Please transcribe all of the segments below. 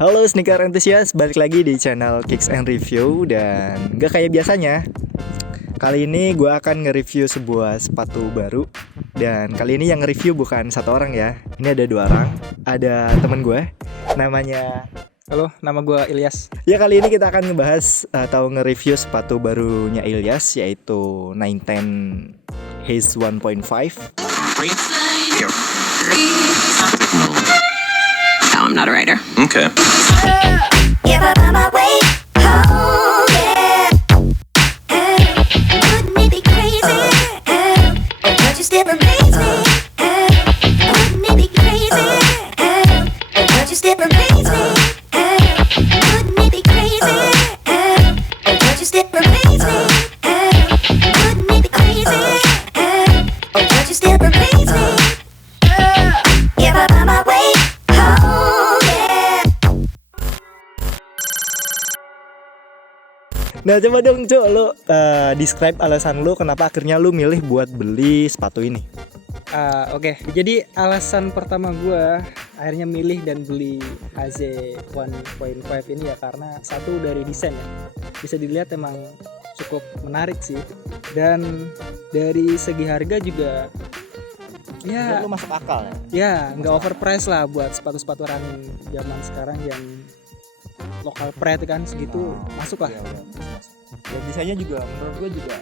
Halo sneaker enthusiast, balik lagi di channel Kicks and Review. Dan gak kayak biasanya, kali ini gue akan nge-review sebuah sepatu baru. Dan kali ini yang nge-review bukan satu orang ya. Ini ada dua orang. Ada temen gue, namanya... Halo, nama gue Ilyas. Ya, kali ini kita akan ngebahas atau nge-review sepatu barunya Ilyas, yaitu 910 Haze 1.5. No, I'm not a writer. Okay. If I find my way home, yeah. Wouldn't it be crazy? Would you still amaze me? Wouldn't it be crazy? Would you still amaze me? Wouldn't it be crazy? Would you still amaze me? Wouldn't it be crazy? Would you still amaze me? If I find my way home, yeah. Nah, coba dong Cuk, lu describe alasan lu kenapa akhirnya lu milih buat beli sepatu ini. Oke. Jadi alasan pertama gue akhirnya milih dan beli HZ 1.5 ini ya karena satu dari desain ya. Bisa dilihat emang cukup menarik sih. Dan dari segi harga juga ya Menurut lu masuk akal ya? ya nggak overprice lah buat sepatu-sepatu running zaman sekarang yang lokal pride kan segitu masuk lah. Ya, udah. Dan desainnya juga menurut gue juga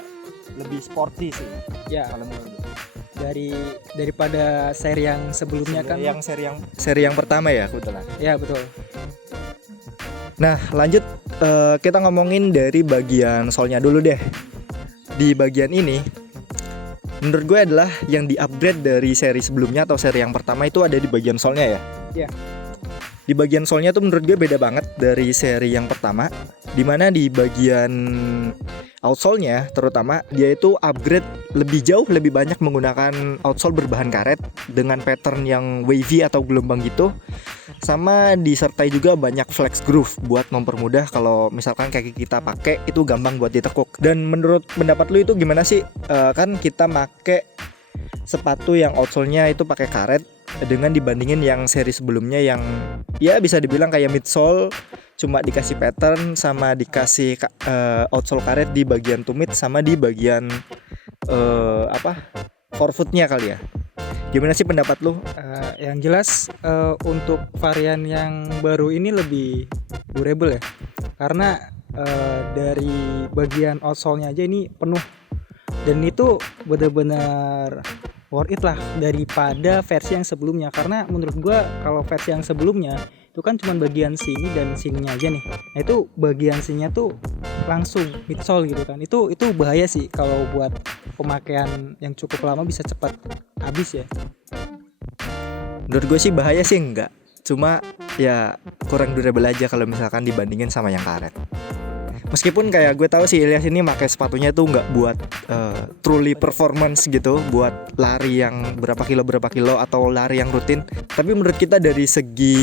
lebih sporty sih Ya kalau menurut gue. daripada seri yang sebelumnya kan. Yang seri yang pertama ya kebetulan. Ya betul. Nah, lanjut kita ngomongin dari bagian solnya dulu deh. Di bagian ini menurut gue adalah yang di-upgrade dari seri sebelumnya atau seri yang pertama itu ada di bagian solnya ya. Iya. Di bagian solnya tuh menurut gue beda banget dari seri yang pertama. Dimana di bagian outsole-nya terutama dia itu upgrade lebih jauh lebih banyak menggunakan outsole berbahan karet dengan pattern yang wavy atau gelombang gitu. Sama disertai juga banyak flex groove buat mempermudah kalau misalkan kaki kita pakai itu gampang buat ditekuk. Dan menurut pendapat lu itu gimana sih? Kan kita pakai sepatu yang outsole-nya itu pakai karet dengan dibandingin yang seri sebelumnya yang ya bisa dibilang kayak midsole cuma dikasih pattern sama dikasih outsole karet di bagian tumit sama di bagian forefootnya kali ya. Gimana sih pendapat lu? Yang jelas untuk varian yang baru ini lebih durable ya karena dari bagian outsole-nya aja ini penuh dan itu benar-benar worth it lah daripada versi yang sebelumnya karena menurut gua kalau versi yang sebelumnya itu kan cuma bagian sini dan sininya aja nih. Nah itu bagian sininya tuh langsung midsole gitu kan. Itu bahaya sih kalau buat pemakaian yang cukup lama bisa cepat habis ya. Menurut gue sih bahaya sih enggak. Cuma ya kurang durable aja kalau misalkan dibandingin sama yang karet. Meskipun kayak gue tahu sih Ilyas ini pakai sepatunya tuh nggak buat truly performance gitu, buat lari yang berapa kilo atau lari yang rutin. Tapi menurut kita dari segi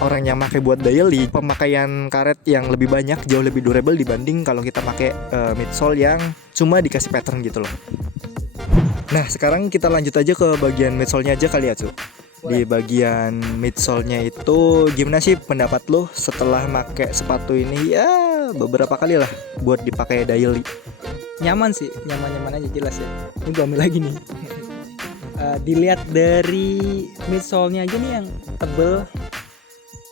orang yang pakai buat daily, pemakaian karet yang lebih banyak jauh lebih durable dibanding kalau kita pakai midsole yang cuma dikasih pattern gitu loh. Nah sekarang kita lanjut aja ke bagian midsole-nya aja kali ya Cu. Di bagian midsole-nya itu gimana sih pendapat lo setelah pakai sepatu ini ya beberapa kali lah buat dipakai daily? Nyaman sih, nyaman aja jelas ya. Ini gue ambil lagi nih. Dilihat dari midsole-nya aja nih yang tebel.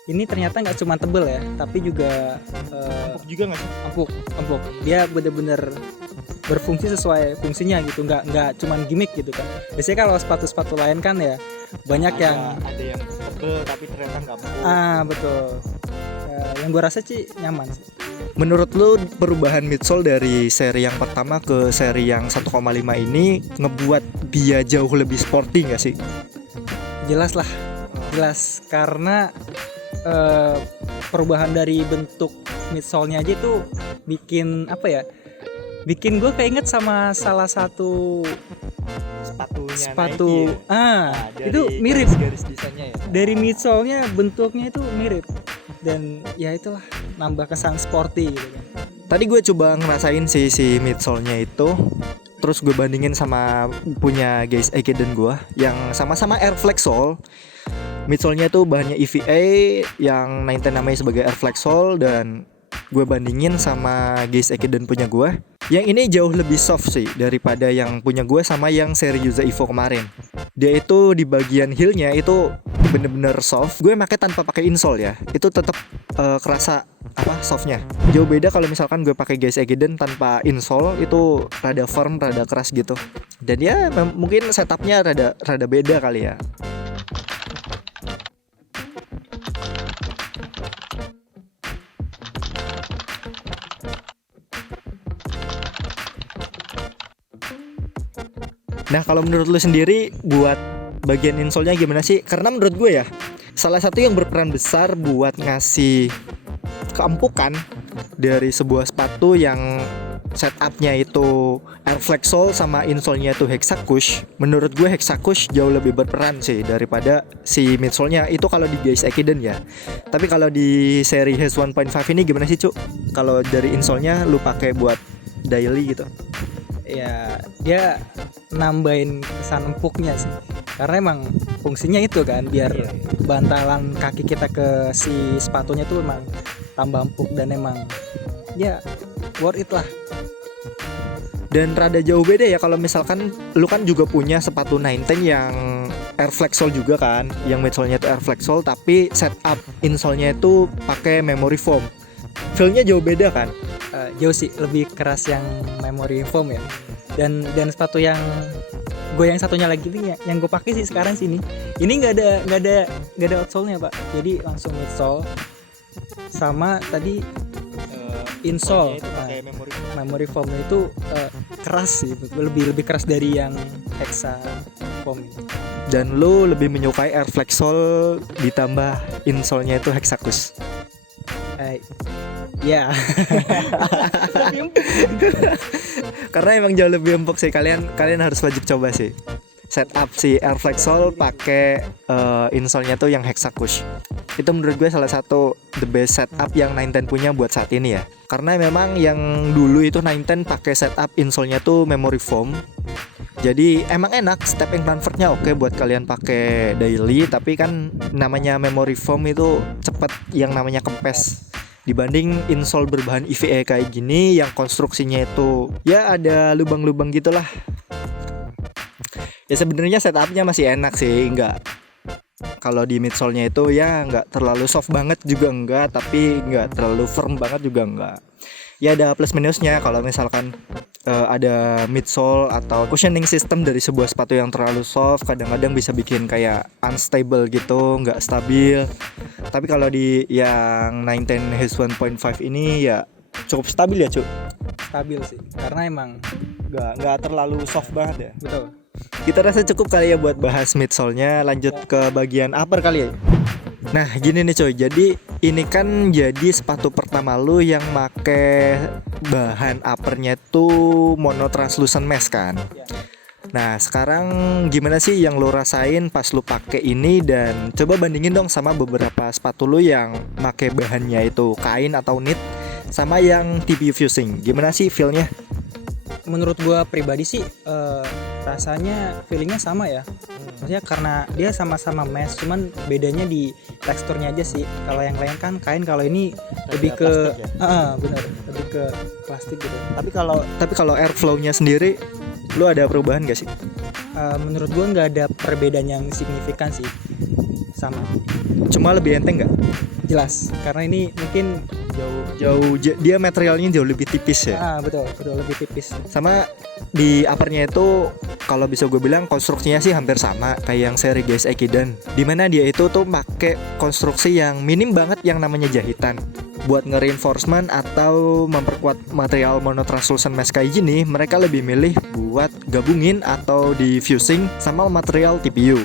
Ini ternyata nggak cuma tebel ya, tapi juga Empuk juga nggak sih? empuk. Dia bener-bener berfungsi sesuai fungsinya gitu, nggak cuma gimmick gitu kan. Biasanya kalau sepatu-sepatu lain kan ya banyak yang ada yang tebel tapi ternyata nggak empuk. betul. Yang gue rasa sih nyaman sih. Menurut lu perubahan midsole dari seri yang pertama ke seri yang 1,5 ini ngebuat dia jauh lebih sporty nggak sih? Jelas lah, jelas karena perubahan dari bentuk midsole-nya aja tuh bikin apa ya? Bikin gue keinget sama salah satu sepatu Nike ya? itu mirip garis desainnya ya. dari midsole-nya, bentuknya itu mirip dan ya itulah nambah kesan sporty gitu kan. Tadi gue coba ngerasain si midsole-nya itu, terus gue bandingin sama punya guys Eke dan gue yang sama-sama Air Flex sole. Midsole-nya tuh bahannya EVA yang 910 namanya sebagai air flexol, dan gue bandingin sama Gaze Ekiden punya gue. Yang ini jauh lebih soft sih daripada yang punya gue sama yang seri Yuza Evo kemarin. Dia itu di bagian heel-nya itu bener-bener soft. Gue pakai tanpa pakai insole ya. Itu tetap kerasa softnya. Jauh beda kalau misalkan gue pakai Gaze Ekiden tanpa insole, itu rada firm, rada keras gitu. Dan ya mungkin setupnya rada beda kali ya. Nah, kalau menurut lu sendiri buat bagian insole-nya gimana sih? Karena menurut gue ya, salah satu yang berperan besar buat ngasih keempukan dari sebuah sepatu yang setup-nya itu air flexol sama insole-nya itu Hexacush. Menurut gue Hexacush jauh lebih berperan sih daripada si midsole-nya. Itu kalau di Gaze Ekiden ya. Tapi kalau di seri Haze 1.5 ini gimana sih, Cuk? Kalau dari insole-nya lu pakai buat daily gitu. Ya dia nambahin kesan empuknya sih, karena emang fungsinya itu kan biar bantalan kaki kita ke si sepatunya tuh emang tambah empuk, dan emang ya worth it lah. Dan rada jauh beda ya kalau misalkan lu kan juga punya sepatu 910 yang air flexol juga kan, yang midsole-nya itu air flexol tapi setup insole-nya itu pakai memory foam. Feel-nya jauh beda kan? Jauh sih, lebih keras yang memory foam ya. Dan sepatu yang gue yang satunya lagi ini yang gue pakai sih sekarang sini. Ini nggak ada outsole-nya pak. Jadi langsung midsole sama tadi insole. Memory foam itu keras sih, lebih keras dari yang hexa foam ini. Dan lu lebih menyukai air flexol ditambah insole-nya itu Hexacush. Ya. Karena emang jauh lebih empuk sih. Kalian harus wajib coba sih. Setup si air flexol pakai insole-nya tuh yang Hexacush. Itu menurut gue salah satu the best setup yang 910 punya buat saat ini ya. Karena memang yang dulu itu 910 pakai setup insole-nya tuh memory foam. Jadi emang enak, stepping comfortnya oke buat kalian pakai daily, tapi kan namanya memory foam itu cepet yang namanya kempes. Dibanding insole berbahan EVA kayak gini yang konstruksinya itu ya ada lubang-lubang gitulah. Ya sebenarnya setupnya masih enak sih, enggak. Kalau di midsole-nya itu ya enggak terlalu soft banget juga enggak, tapi enggak terlalu firm banget juga enggak. Ya ada plus minusnya kalau misalkan ada midsole atau cushioning system dari sebuah sepatu yang terlalu soft, kadang-kadang bisa bikin kayak unstable gitu, nggak stabil. Tapi kalau di yang 910 Haze 1.5 ini ya cukup stabil ya, Cuk. Stabil sih, karena emang nggak terlalu soft banget ya. betul. Kita rasa cukup kali ya buat bahas midsole-nya. Lanjut ke bagian upper kali ya. Nah gini nih coy, jadi ini kan jadi sepatu pertama lu yang make bahan uppernya tuh mono translucent mesh kan. Nah sekarang gimana sih yang lu rasain pas lu pakai ini, dan coba bandingin dong sama beberapa sepatu lu yang make bahannya itu kain atau knit sama yang TPU fusing. Gimana sih feel-nya? Menurut gua pribadi sih rasanya feelingnya sama ya. Maksudnya karena dia sama-sama mesh, cuman bedanya di teksturnya aja sih. Kalau yang lain kan kain, kalau ini lebih ke ya? bener, lebih ke plastik gitu. Tapi kalau airflow-nya sendiri lu ada perubahan gak sih? Menurut gua nggak ada perbedaan yang signifikan sih, sama. Cuma lebih enteng gak? Jelas, karena ini mungkin Dia materialnya jauh lebih tipis ya. betul lebih tipis. Sama di uppernya itu kalau bisa gue bilang konstruksinya sih hampir sama kayak yang seri Gaze Ekiden, dimana dia itu tuh pakai konstruksi yang minim banget yang namanya jahitan. Buat nge-reinforcement atau memperkuat material monotranslucent mesh kayak gini, mereka lebih milih buat gabungin atau di fusing sama material TPU.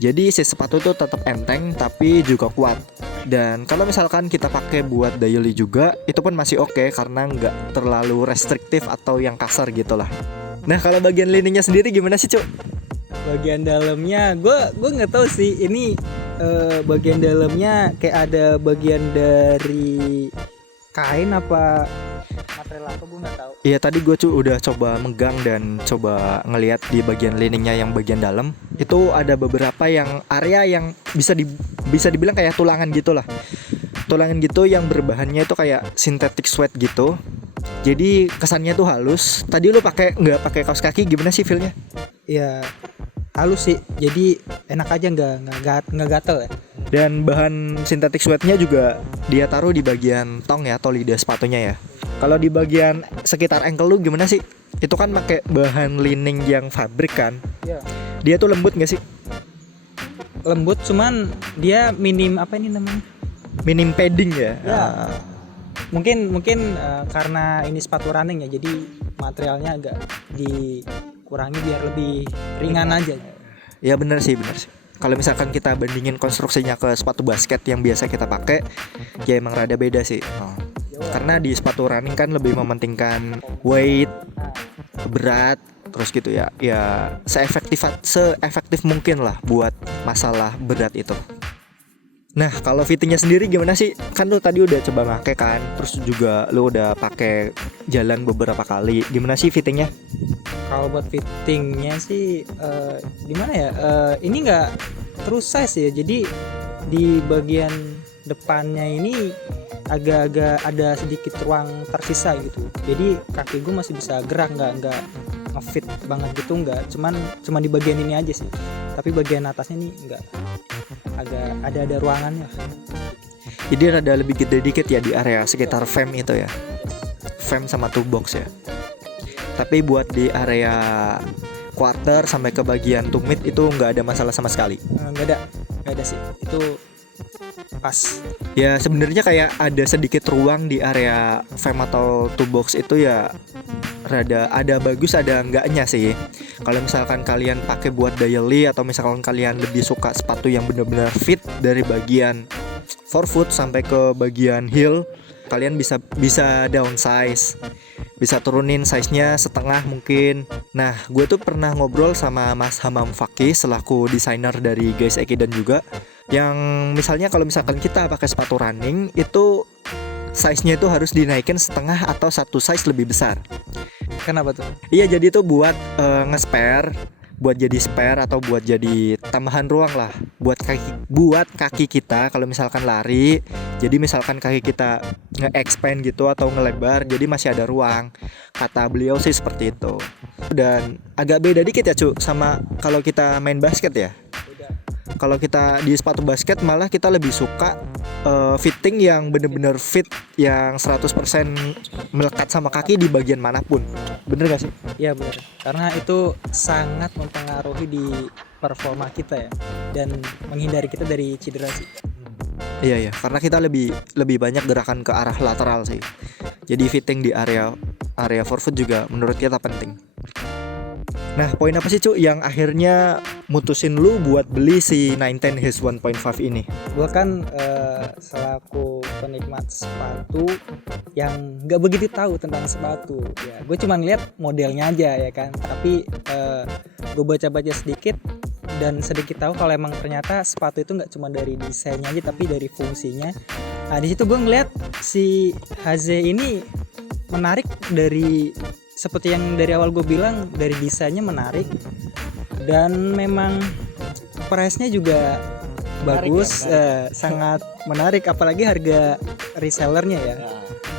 Jadi si sepatu tuh tetap enteng tapi juga kuat. Dan kalau misalkan kita pakai buat daily juga, itu pun masih oke karena nggak terlalu restriktif atau yang kasar gitulah. Nah kalau bagian liningnya sendiri gimana sih, Cuk? Bagian dalamnya gue nggak tahu sih ini bagian dalamnya kayak ada bagian dari kain apa material apa gue nggak tahu. Iya tadi gue udah coba megang dan coba ngelihat di bagian liningnya yang bagian dalam itu ada beberapa yang area yang bisa dibilang kayak tulangan gitu lah. Tulangan gitu yang berbahannya itu kayak synthetic sweat gitu. Jadi kesannya tuh halus. Tadi lu nggak pakai kaos kaki gimana sih feelnya? Ya halus sih, jadi enak aja, nggak gatel ya. Dan bahan synthetic sweatnya juga dia taruh di bagian tong ya atau lidah sepatunya ya. Kalau di bagian sekitar ankle lu gimana sih? Itu kan pakai bahan lining yang fabrik kan? Ya. Dia tuh lembut nggak sih? Lembut, cuman dia minim apa ini namanya? Minim padding ya. Ya. Mungkin karena ini sepatu running ya, jadi materialnya agak dikurangi biar lebih ringan aja. Ya benar sih. Kalau misalkan kita bandingin konstruksinya ke sepatu basket yang biasa kita pakai, ya emang rada beda sih. Karena di sepatu running kan lebih mementingkan weight, berat, terus gitu ya. Ya seefektif mungkin lah buat masalah berat itu. Nah, kalau fittingnya sendiri gimana sih? Kan lu tadi udah coba pakai kan, terus juga lu udah pakai jalan beberapa kali. Gimana sih fittingnya? Kalau buat fittingnya sih gimana ya? Ini nggak true size ya. Jadi di bagian depannya ini agak-agak ada sedikit ruang tersisa gitu. Jadi kaki gue masih bisa gerak, nggak ngefit banget gitu, nggak. Cuma di bagian ini aja sih. Tapi bagian atasnya nih nggak, agak ada ruangannya. Jadi rada lebih gede dikit ya di area sekitar frame itu ya. Frame sama toe box ya. Tapi buat di area quarter sampai ke bagian toe mid itu nggak ada masalah sama sekali. Nggak ada sih. Itu pas. Ya sebenarnya kayak ada sedikit ruang di area frame atau toe box itu ya, rada ada bagus ada enggaknya sih. Kalau misalkan kalian pakai buat daily atau misalkan kalian lebih suka sepatu yang benar-benar fit dari bagian forefoot sampai ke bagian heel, kalian bisa downsize, bisa turunin size-nya setengah mungkin. Nah, gue tuh pernah ngobrol sama Mas Hamam Fakih selaku desainer dari Guys Eki dan juga yang misalnya kalau misalkan kita pakai sepatu running itu size-nya itu harus dinaikin setengah atau satu size lebih besar. Kenapa tuh? Iya, jadi itu buat nge-spare, buat jadi spare atau buat jadi tambahan ruang lah buat kaki kita kalau misalkan lari. Jadi misalkan kaki kita nge-expand gitu atau ngelebar, jadi masih ada ruang. Kata beliau sih seperti itu. Dan agak beda dikit ya, Cu, sama kalau kita main basket ya. Kalau kita di sepatu basket malah kita lebih suka fitting yang bener-bener fit, yang 100% melekat sama kaki di bagian manapun. Bener gak sih? Iya benar. Karena itu sangat mempengaruhi di performa kita ya, dan menghindari kita dari cedera sih. Iya, karena kita lebih banyak gerakan ke arah lateral sih. Jadi fitting di area forefoot juga menurut kita penting. Nah, poin apa sih, Cu, yang akhirnya mutusin lu buat beli si 910 His 1.5 ini? Gue kan selaku penikmat sepatu yang nggak begitu tahu tentang sepatu ya, gue cuma lihat modelnya aja ya kan. Tapi gue baca-baca sedikit dan sedikit tahu kalau emang ternyata sepatu itu nggak cuma dari desainnya aja tapi dari fungsinya. Nah, di situ gue ngeliat si HZ ini menarik dari, seperti yang dari awal gue bilang, dari desainnya menarik dan memang price-nya juga bagus, sangat menarik, apalagi harga resellernya ya.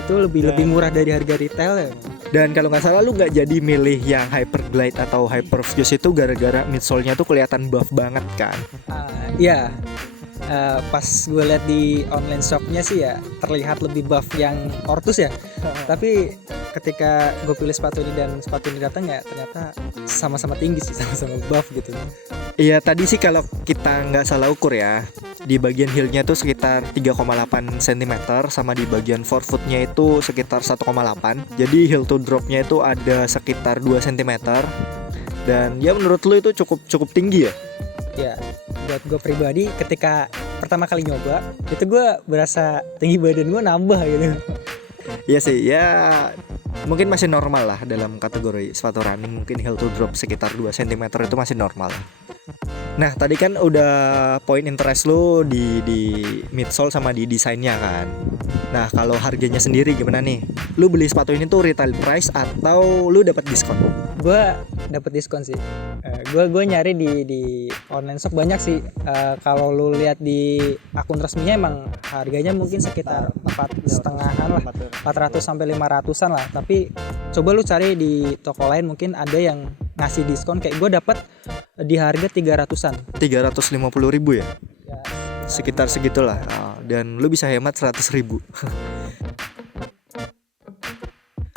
Itu lebih murah dari harga retail ya. Dan kalau nggak salah lu nggak jadi milih yang Hyperglide atau Hyperfuse itu gara-gara midsole-nya tuh kelihatan buff banget kan? Iya. Pas gue lihat di online shopnya sih ya terlihat lebih buff yang Ortus ya. Tapi ketika gue pilih sepatu ini dan sepatu ini datang ya ternyata sama-sama tinggi sih, sama-sama buff gitu. Iya, tadi sih kalau kita nggak salah ukur ya, di bagian heelnya tuh sekitar 3,8 cm, sama di bagian forefootnya itu sekitar 1,8. Jadi heel to dropnya itu ada sekitar 2 cm. Dan ya menurut lu itu cukup tinggi ya? Ya, buat gue pribadi ketika pertama kali nyoba itu gue berasa tinggi badan gue nambah gitu. Iya sih, ya mungkin masih normal lah dalam kategori sepatu running. Mungkin heel to drop sekitar 2 cm itu masih normal. Nah tadi kan udah point interest lu di midsole sama di desainnya kan. Nah kalau harganya sendiri gimana nih? Lu beli sepatu ini tuh retail price atau lu dapat diskon? Gue dapet diskon sih. Gue nyari di online shop banyak sih. Kalau lu lihat di akun resminya emang harganya mungkin sekitar 4,5-an lah, 400 sampai 500-an lah. Tapi coba lu cari di toko lain mungkin ada yang ngasih diskon. Kayak gue dapet di harga 300-an. 350.000 ya? Ya, Sekitar segitulah. Dan lu bisa hemat 100.000.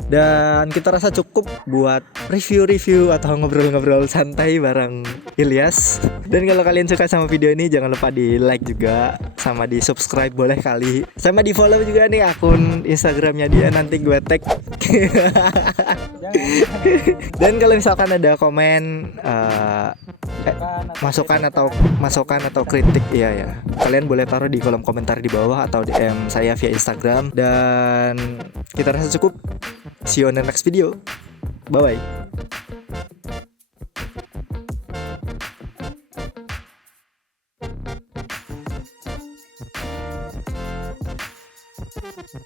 Dan kita rasa cukup buat review-review atau ngobrol-ngobrol santai bareng Ilyas. Dan kalau kalian suka sama video ini jangan lupa di like juga, sama di subscribe boleh kali, sama di follow juga nih akun Instagramnya dia, nanti gue tag. Dan kalau misalkan ada komen masukan atau kritik, iya ya, kalian boleh taruh di kolom komentar di bawah atau DM saya via Instagram. Dan kita rasa cukup. See you on the next video. Bye bye.